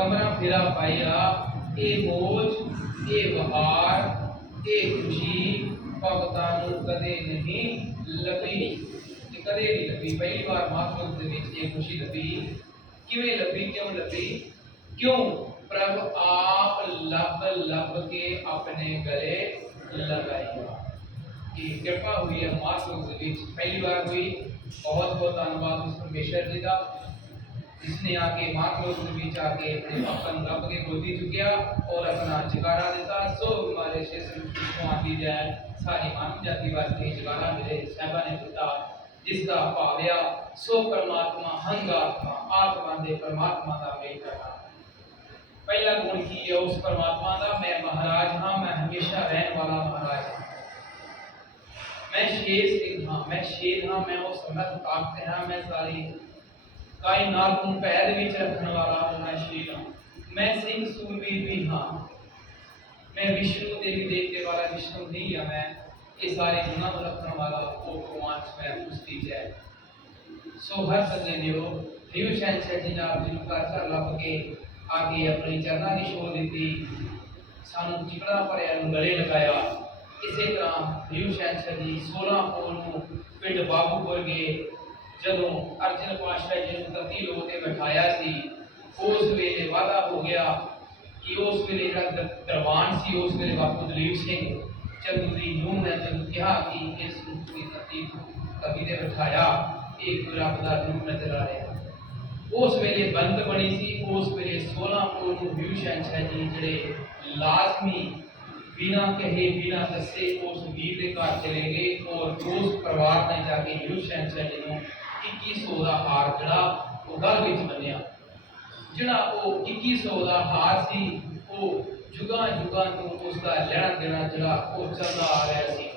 کمرہ پھرا پایا، اے موج اے بہار، اے خوشی پاکستان کدے نہیں لبی کدے نہیں لبی پہلی بار معصوم دے وچ اے خوشی لبی کیویں لبی کیوں لبی کیوں؟ پرب آپ لب لب کے اپنے گلے لگائی کہ کرپا ہوئی ہے معصوم دے وچ، پہلی بار ہوئی۔ بہت بہت دھنیواد اس پرمیشر جی کا اس نے آ کے ماں کو بیچ آ کے اپنے مکن رب کے گودی چکیا اور اپنا جگارا دیتا۔ سو ہمارے شیشن کو آتی جائے۔ ساری مان جاتی واسطے جگارا میرے صاحبہ نے دیتا۔ جس کا پاویا، سو پرماتما ہنگ آتما آتما دے پرماتما دا میل کرنا پہلا گن کی ہے اس پرماتما دا، میں مہاراج ہاں میں ہمیشہ رہن والا مہاراج ہاں۔ میں شیر سنگھ ہاں میں شیر ہاں میں وہ سمت طاقت ہاں میں ساری ਕਾਇਨਾਤ ਨੂੰ ਪੈਰ ਵਿੱਚ ਰੱਖਣ ਵਾਲਾ ਮੈਂ ਸ਼੍ਰੀ ਰਾਮ। ਮੈਂ ਸਿੰਘ ਸੂਰਵੀਰ ਵੀ ਹਾਂ। ਮੈਂ ਵਿਸ਼ਨੂੰ ਦੇਵੀ ਦੇਵਤੇ ਵਾਲਾ ਵਿਸ਼ਨੂੰ ਨਹੀਂ ਹਾਂ ਮੈਂ। ਇਹ ਸਾਰੇ ਗੁਣਾਂ ਨੂੰ ਰੱਖਣ ਵਾਲਾ ਉਹ ਭਗਵਾਨ ਸਵੈ ਉਸਤੀ ਜੈ ਸੋ ਹਰ ਸੰਦੇ ਨਿਓ ਰਿਉ ਸ਼ਹਿਨਸ਼ਾਹ ਜੀ ਨੇ ਜੀ ਨੂੰ ਘਰ ਘਰ ਲੱਭ ਕੇ ਆ ਕੇ ਆਪਣੀ ਚਰਨਾਂ ਦੀ ਛੋੜ ਦਿੱਤੀ। ਸਾਨੂੰ ਚਿਕੜਾ ਭਰਿਆ ਨੂੰ ਗਲੇ ਲਗਾਇਆ। ਇਸੇ ਤਰ੍ਹਾਂ ਰਿਉ ਸ਼ਹਿਨਸ਼ਾਹ ਜੀ 16 ਪੋਲ ਨੂੰ ਪਿੰਡ ਬਾਬੂਪੁਰ ਗਏ। جدوں ارجن پاشاہ جن قتل ہوتے بٹھایا سی اس ویلے وعدہ ہو گیا کہ اس ویلے جڑا دربان سی اس ویلے باپو دلیپ سنگھ چودھری نون نے جب کہا کہ اس کی قتل کبھی نے بٹھایا ایک رب کا روپ نظر آ رہا اس ویلے بند بنی سی اس ویلے سولہ کروڑ ویو شینس ہے جی جڑے لازمی بنا کہے بنا دسے اس ویر کے گھر چلے گئے اور اس پروار نے جا کے ویو شینس ہے جنوں ਜਾ ਕੇ 2100 ਦਾ ਹਾਰ ਜਿਹੜਾ ਉਹ ਗਲ ਵਿੱਚ ਬੰਨਿਆ। ਜਿਹੜਾ ਉਹ 2100 ਦਾ ਹਾਰ ਸੀ, ਉਹ ਜੁਗਾਂ ਜੁਗਾਂ ਤੋਂ ਉਸ ਦਾ ਲੈਣਾ ਦੇਣਾ ਜਿਹੜਾ ਉਹ ਚੱਲਦਾ ਆ ਰਿਹਾ ਸੀ।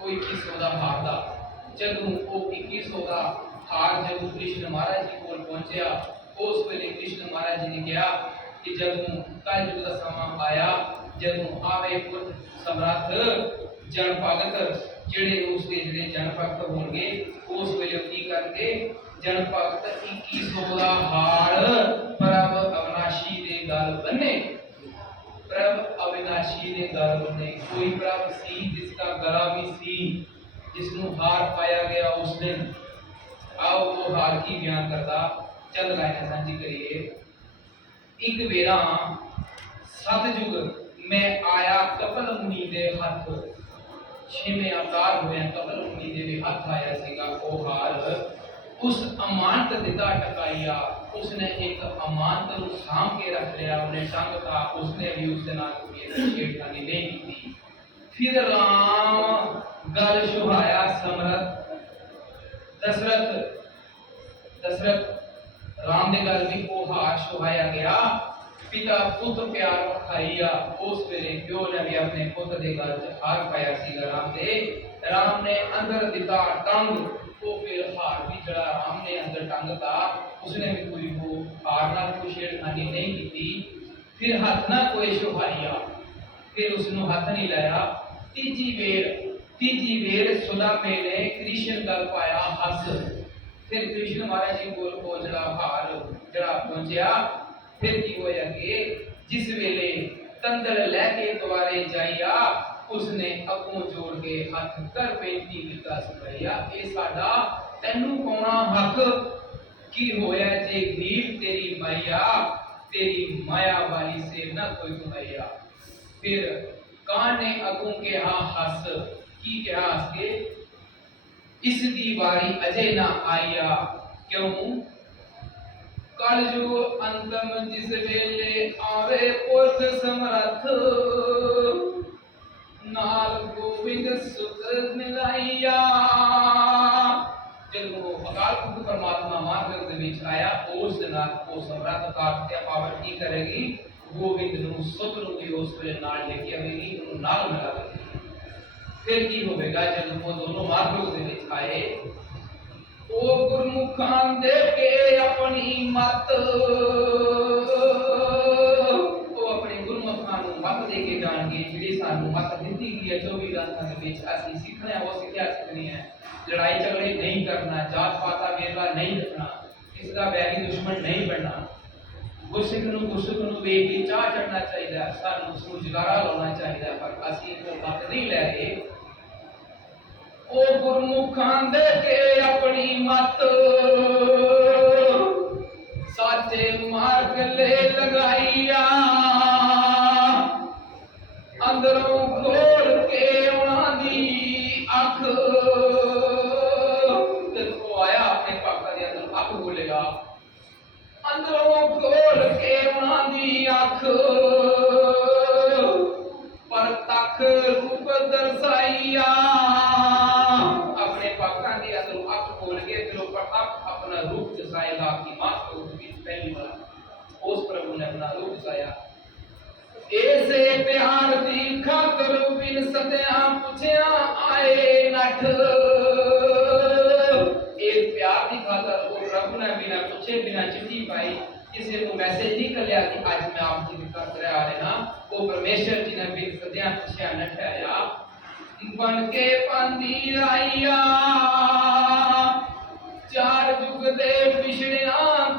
ਉਹ 2100 ਦਾ ਹਾਰ ਦਾ। ਜਦੋਂ ਉਹ 2100 ਦਾ ਹਾਰ ਜਦੋਂ ਕ੍ਰਿਸ਼ਨ ਮਹਾਰਾਜ ਜੀ ਕੋਲ ਪਹੁੰਚਿਆ, ਉਸ ਵੇਲੇ ਕ੍ਰਿਸ਼ਨ ਮਹਾਰਾਜ ਜੀ ਨੇ ਕਿਹਾ ਕਿ ਜਦੋਂ ਕਲਯੁਗ ਦਾ ਸਮਾਂ ਆਇਆ, ਜਦੋਂ ਆਵੇ ਪੁੱਤ ਸਮਰੱਥ ਜਨ ਭਗਤ, ਜਿਹੜੇ ਉਸ ਦੇ ਜਿਹੜੇ ਜਨ ਭਗਤ ਹੋਣਗੇ, ਉਸ ਵੇਲੇ ਕੀ ਕਰਨਗੇ? ਜਨ ਭਗਤ 2100 ਦਾ ਹਾਰ ਪ੍ਰਭ ਅਵਨਾਸ਼ੀ ਦੇ ਗਲ ਬੰਨੇ। ਪ੍ਰਭ ਅਵਿਨਾਸ਼ੀ ਦੇ ਗਲ ਬੰਨੇ। ਕੋਈ ਪ੍ਰਭ ਸੀ ਜਿਸ ਦਾ ਗਲਾ ਵੀ ਸੀ, ਜਿਸ ਨੂੰ ਹਾਰ ਪਾਇਆ ਗਿਆ ਉਸ ਦਿਨ? ਆਓ ਉਹ ਹਾਰ ਕੀ ਬਿਆਨ ਕਰਦਾ? ਚੱਲ ਲਾਇਨਾ ਸਾਂਝੀ ਕਰੀਏ। ਇੱਕ ਵੇਰਾ ਸਤਜੁਗ, ਮੈਂ ਆਇਆ ਕਪਲ ਮੁਨੀ ਦੇ ਹੱਥ। چھیمے اوتار ہوئے ہیں، قبل اپنی دے ہاتھ آیا سیگا کو ہار اس امانت دیتا ٹکائیا، اس نے ایک امانت نو سام کے رکھ لیا انہیں ٹنگ تھا اس نے بھی اس نال کوئی چھیڑخانی نہیں کی۔ پھر رام، گل شہایا سمرت، دسرت دسرت، رام دے گل بھی کو ہار شہایا گیا۔ ਪਿਤਾ ਪੁੱਤ ਪਿਆਰ ਵਖਾਈਆ ਉਸ ਵੇਲੇ ਪਿਓ ਨੇ ਵੀ ਆਪਣੇ ਪੁੱਤ ਦੇ ਗਲ 'ਚ ਹਾਰ ਪਾਇਆ ਸੀਗਾ ਰਾਮ ਦੇ। ਰਾਮ ਨੇ ਅੰਦਰ ਦਿੱਤਾ ਟੰਗ, ਉਹ ਫਿਰ ਹਾਰ ਵੀ ਜਿਹੜਾ ਰਾਮ ਨੇ ਅੰਦਰ ਟੰਗਤਾ ਉਸਨੇ ਵੀ ਕੋਈ ਉਹ ਹਾਰ ਨਾਲ ਕੋਈ ਛੇੜਖਾਨੀ ਨਹੀਂ ਕੀਤੀ। ਫਿਰ ਹੱਥ ਨਾ ਕੋਈ ਸੁਹਾਈਆ, ਫਿਰ ਉਸ ਨੂੰ ਹੱਥ ਨਹੀਂ ਲਾਇਆ। ਤੀਜੀ ਵੇਰ ਤੀਜੀ ਵੇਰ ਸੁਦਾਮੇ ਨੇ ਕ੍ਰਿਸ਼ਨ ਗਲ ਪਾਇਆ ਹੱਸ। ਫਿਰ ਕ੍ਰਿਸ਼ਨ ਮਹਾਰਾਜ ਜੀ ਕੋਲ ਉਹ ਜਿਹੜਾ ਹਾਰ ਜਿਹੜਾ ਪਹੁੰਚਿਆ ਫਿਰ ਕੀ ਹੋਇਆ ਕਿ ਜਿਸ ਵੇਲੇ ਤੰਦਲ ਲੈ ਕੇ ਦੁਆਰੇ ਜਾਈਆ, ਉਸਨੇ ਅੱਗੋਂ ਜੋੜ ਕੇ ਹੱਥ ਕਰ ਬੇਨਤੀ ਕੀਤਾ ਸੁਭਈਆ ਇਹ ਸਾਡਾ, ਤੈਨੂੰ ਪਾਉਣਾ ਹੱਕ। ਕੀ ਹੋਇਆ ਜੇ ਗਰੀਬ ਤੇਰੀ ਮਾਇਆ ਤੇਰੀ ਮਾਇਆ ਵਾਲੀ ਸੇ ਨਾ ਕੋਈ ਤੁਮਈਆ ਫਿਰ ਕਾਂ ਨੇ ਅੱਗੋਂ ਕਿਹਾ, ਹੱਸ। ਕੀ ਕਿਹਾ ਹੱਸ ਕੇ? ਇਸ ਦੀ ਵਾਰੀ ਅਜੇ ਨਾ ਆਇਆ ਕਿਉਂ? ਕਲਯੁਗ ਅੰਤਮ ਜਿਸ ਵੇਲੇ ਆਵੇ ਪੁਰਖ ਸਮਰੱਥ ਨਾਲ ਗੋਬਿੰਦ ਸੁਖ ਮਿਲਾਈਆ ਜਦੋਂ ਅਕਾਲ ਪੁਰਖ ਪਰਮਾਤਮਾ ਮਾਰਗ ਦੇ ਵਿੱਚ ਆਇਆ ਉਸ ਦੇ ਨਾਲ ਉਹ ਸਮਰੱਥ ਕਾਰਜ ਤੇ ਪਾਵਰ ਕੀ ਕਰੇਗੀ ਗੋਬਿੰਦ ਨੂੰ ਸੁਧ ਨੂੰ ਵੀ ਉਸ ਵੇਲੇ ਨਾਲ ਲੈ ਕੇ ਆਵੇਗੀ ਉਹਨੂੰ ਨਾਲ ਮਿਲਾਵੇਗੀ ਫਿਰ ਕੀ ਹੋਵੇਗਾ ਜਦੋਂ ਉਹ ਦੋਨੋਂ ਮਾਰਗ ਦੇ ਵਿੱਚ ਆਏ ਉਹ ਗੁਰਮੁਖਾਂ ਦੇ ਕੇ ਆਪਣੀ ਮਤ। ਉਹ ਆਪਣੇ ਗੁਰਮੁਖਾਂ ਨੂੰ ਮਤ ਦੇ ਕੇ ਜਾਣਗੇ, ਜਿਹੜੀ ਸਾਨੂੰ ਮਤ ਦਿੱਤੀ ਗਈ ਹੈ 24 ਗ੍ਰੰਥਾਂ ਦੇ ਵਿੱਚ ਅਸੀਂ ਸਿੱਖਣਾ ਉਹ ਸਿੱਖਿਆ ਸਿੱਖਣੀ ਹੈ। ਲੜਾਈ ਝਗੜੇ ਨਹੀਂ ਕਰਨਾ ਜਾਤ ਪਾਤਾ ਵੇਰਵਾ ਨਹੀਂ ਰੱਖਣਾ ਕਿਸੇ ਦਾ ਵੈਰੀ ਦੁਸ਼ਮਣ ਨਹੀਂ ਬਣਨਾ। ਗੁਰਸਿੱਖ ਨੂੰ ਗੁਰਸਿੱਖ ਨੂੰ ਵੇਖ ਕੇ ਚਾਹ ਚੜਨਾ ਚਾਹੀਦਾ, ਸਾਨੂੰ ਉਸ ਲਾਉਣਾ ਚਾਹੀਦਾ, ਪਰ ਅਸੀਂ ਉਹ ਮਤ ਨਹੀਂ ਲੈ ਰਹੇ। ਉਹ ਗੁਰਮੁਖਾਂ ਦੇ ਕੇ ਆਪਣੀ ਮਤ। ਸਾਚੇ ਮਾਰਗ ਲੈ ਲਗਾਈਆ ਅੰਦਰੋਂ ਖੋਲ ਕੇ ਉਹਨਾਂ ਦੀ ਅੱਖ। ਤੇ ਆਇਆ ਆਪਣੇ ਪਾਪਾ ਦੇ ਅੰਦਰ, ਅੱਖ ਖੋਲੇਗਾ ਅੰਦਰੋਂ ਖੋਲ ਕੇ ਉਹਨਾਂ ਦੀ ਅੱਖ। ਪਰ ਤੱਕ ਰੂਪ ਦਰਸਾਈਆ। ਆਪਣੇ ਪਾਕਾਂ ਦੇ ਅੰਦਰੋਂ ਅੱਖ ਖੋਲ ਕੇ ਫਿਰ ਉਹ ਪ੍ਰਤੱਖ ਆਪਣਾ ਰੂਪ ਦਰਸਾਏਗਾ ਕਿ ਮਾਤ معروف سایا۔ ایسے پیار دی خاطر بن ستیاں پوچھیا آئے نٹھ۔ پیار دی خاطر اور رب نے بنا پوچھے، بنا چٹھی پائی۔ کسی کو میسج نہیں کر لیا کہ میں آپ کی ہاں۔ وہ پرمیشر جی نے بن پوچھیا نٹھ آیا۔ بن کے پاندی رائیا چار جگ دے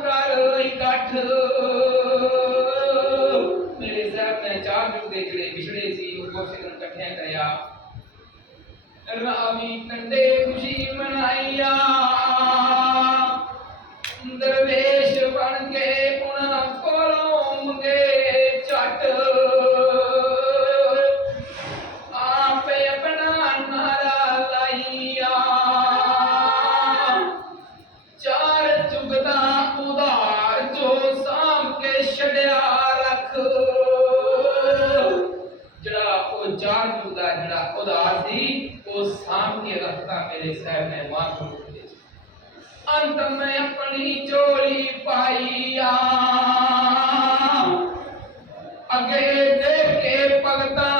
کر اکٹھ ਇਕੱਠਿਆਂ ਕਰਿਆ ਰਾਵੀ ਕੰਡੇ ਖੁਸ਼ੀ ਮਨਾਈਆ سامنے رکھتا میرے سہ مہمان کو انت میں اپنی چولی پائیا اگے دیکھ کے پگتا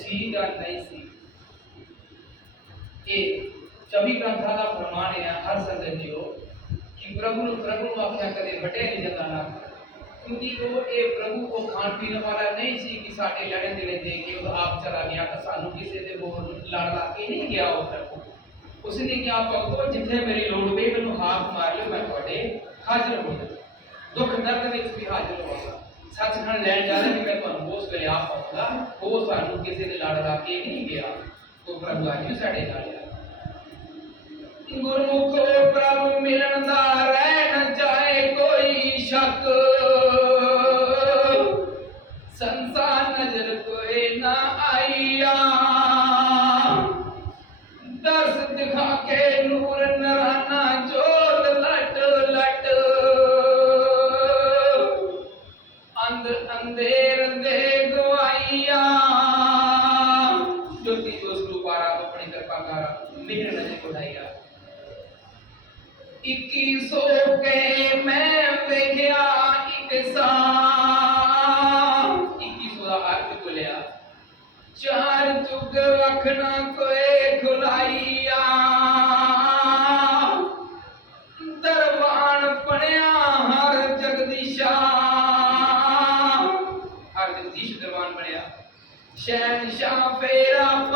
ਸੀ ਜਾਂ ਨਹੀਂ ਸੀ। ਇਹ 24 ਗ੍ਰੰਥਾਂ ਦਾ ਪ੍ਰਮਾਣ ਹੈ ਹਰ ਸੰਗਤ ਕਿ ਪ੍ਰਭੂ ਨੂੰ ਪ੍ਰਭੂ ਆਖਿਆ ਕਦੇ ਵੱਡੇ ਨਹੀਂ ਜਾਂਦਾ ਕਿਉਂਕਿ ਉਹ, ਇਹ ਪ੍ਰਭੂ ਉਹ ਖਾਣ ਪੀਣ ਵਾਲਾ ਨਹੀਂ ਸੀ ਕਿ ਸਾਡੇ ਲੜੇ ਦੇਣੇ ਦੇ ਕੇ ਉਹ ਆਪ ਚਲਾ ਗਿਆ ਤਾਂ ਸਾਨੂੰ ਕਿਸੇ ਦੇ ਹੋਰ ਲੜ ਲਾ ਕੇ ਨਹੀਂ ਗਿਆ ਉਹ ਪ੍ਰਭੂ। ਉਸਨੇ ਕਿਹਾ, ਭਗਤੋ, ਜਿੱਥੇ ਮੇਰੀ ਲੋੜ ਪਈ ਮੈਨੂੰ ਹਾਕ ਮਾਰ ਲਿਓ, ਮੈਂ ਤੁਹਾਡੇ ਹਾਜ਼ਰ ਹੋ ਦੁੱਖ ਦਰਦ ਵਿੱਚ ਵੀ ਹਾਜ਼ਰ ਹੋਵਾਂਗਾ। ਸੱਚਖੰਡ ਲੈਣ ਜਾਣਾ ਵੀ ਮੈਂ ਤੁਹਾਨੂੰ ਉਸ ਵੇਲੇ ਆਪ ਪਾਉਂਗਾ ਉਹ ਸਾਨੂੰ ਕਿਸੇ ਦੇ ਲੜ ਲਾ ਕੇ ਨਹੀਂ ਗਿਆ। ਉਹ ਪ੍ਰਭੂ ਅੱਜ ਸਾਡੇ ਨਾਲ ਆ। ਗੁਰਮੁਖੋ ਪ੍ਰਭ ਮਿਲਣ ਦਾ ਰਹਿਣ ਚਾਹੇ ਕੋਈ ਸ਼ੱਕ। ਸੰਸਾਰ ਨਜ਼ਰ ਕੋਈ ਨਾ ਆਈਆ ਚੁਗ ਅੱਖਣਾ ਕੋਏ ਖੁਲਾਈਆ। ਦਰਬਾਨ ਪਣਿਆ ਹਰ ਜਗਦੀਸ਼ਾ। ਹਰ ਜਗਦੀਸ਼ ਦਰਬਾਨ ਬਣਿਆ। ਸ਼ਹਿਨशाह ਫੇਰਾ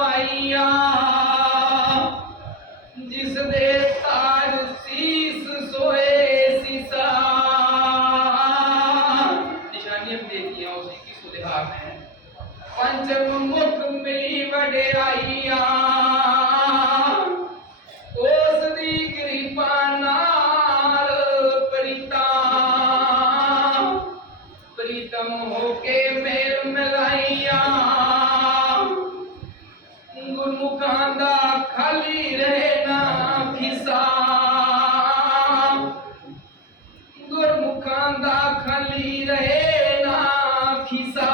کاندا خالی رہنا پھسا گور مکاندا خالی رہنا پھسا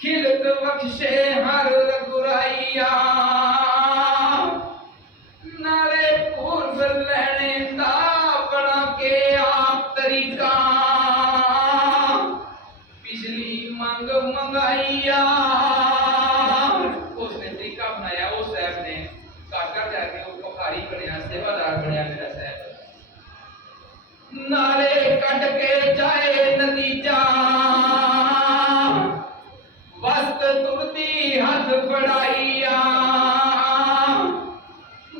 کھلت بخشے ہر گرائیا منگ منگائیا ਨਾਲੇ ਕੱਢ ਕੇ ਜਾਏ ਨਤੀਜਾ। ਵਸਤ ਤੁਰਦੀ ਹੱਥ ਫੜਾਈਆ।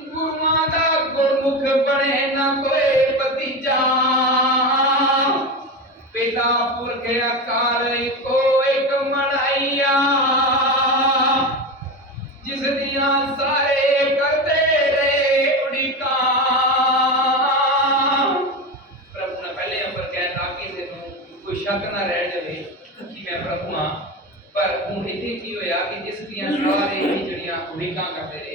ਗੁਰੂਆਂ ਦਾ ਗੁਰਮੁਖ ਬਣੇ ਨਾ ਕੋਈ ਪਤੀਜਾ ਪਿਤਾ ਪੁਰਖ ਆਕਾਰ ਇੱਕੋ ਇੱਕ ਮਣਾਈਆ ਜਿਸ ਦੀਆਂ ਦੀਆਂ ਸਾਰੇ ਹੀ ਜਿਹੜੀਆਂ ਉਡੀਕਾਂ ਕਰਦੇ ਰਹੇ।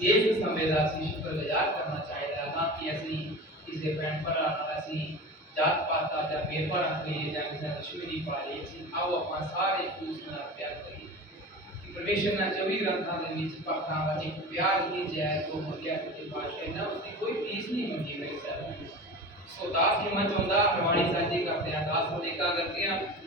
ਇਸ ਸਮੇਂ ਦਾ ਅਸੀਂ ਸ਼ੁਕਰਗੁਜ਼ਾਰ ਕਰਨਾ ਚਾਹੀਦਾ ਨਾ ਕਿ ਅਸੀਂ ਕਿਸੇ ਭੈਣ ਭਰਾ ਨਾਲ ਅਸੀਂ ਜਾਤ ਪਾਤ ਦਾ ਜਾਂ ਮੇਰ ਭਰਾ ਕਰੀਏ ਜਾਂ ਕਿਸੇ ਦੁਸ਼ਮਣੀ ਪਾ ਲਈਏ ਅਸੀਂ ਆਓ ਆਪਾਂ ਸਾਰੇ ਇੱਕ ਦੂਸਰੇ ਨਾਲ ਪਿਆਰ ਕਰੀਏ। ਪਰਮੇਸ਼ਰ ਨਾਲ ਚੌਵੀ ਗ੍ਰੰਥਾਂ ਦੇ ਵਿੱਚ ਭਗਤਾਂ ਦਾ ਇੱਕ ਪਿਆਰ ਹੀ ਜਾਇਜ਼ ਤੋਂ ਹੋ ਗਿਆ ਕਿ ਬਾਦਸ਼ਾਹ ਨਾ ਉਸਦੀ ਕੋਈ ਫੀਸ ਨਹੀਂ ਮੰਗੀ ਮੇਰੇ ਸਾਹਿਬ ਸੋ ਦਾਸ ਹਿੰਮਤ ਚਾਹੁੰਦਾ ਪ੍ਰਵਾਣੀ ਸਾਜੀ ਕਰਦੇ ਆ ਦਾਸ ਨੂੰ ਨੇਕਾ ਕਰਦੇ ਆ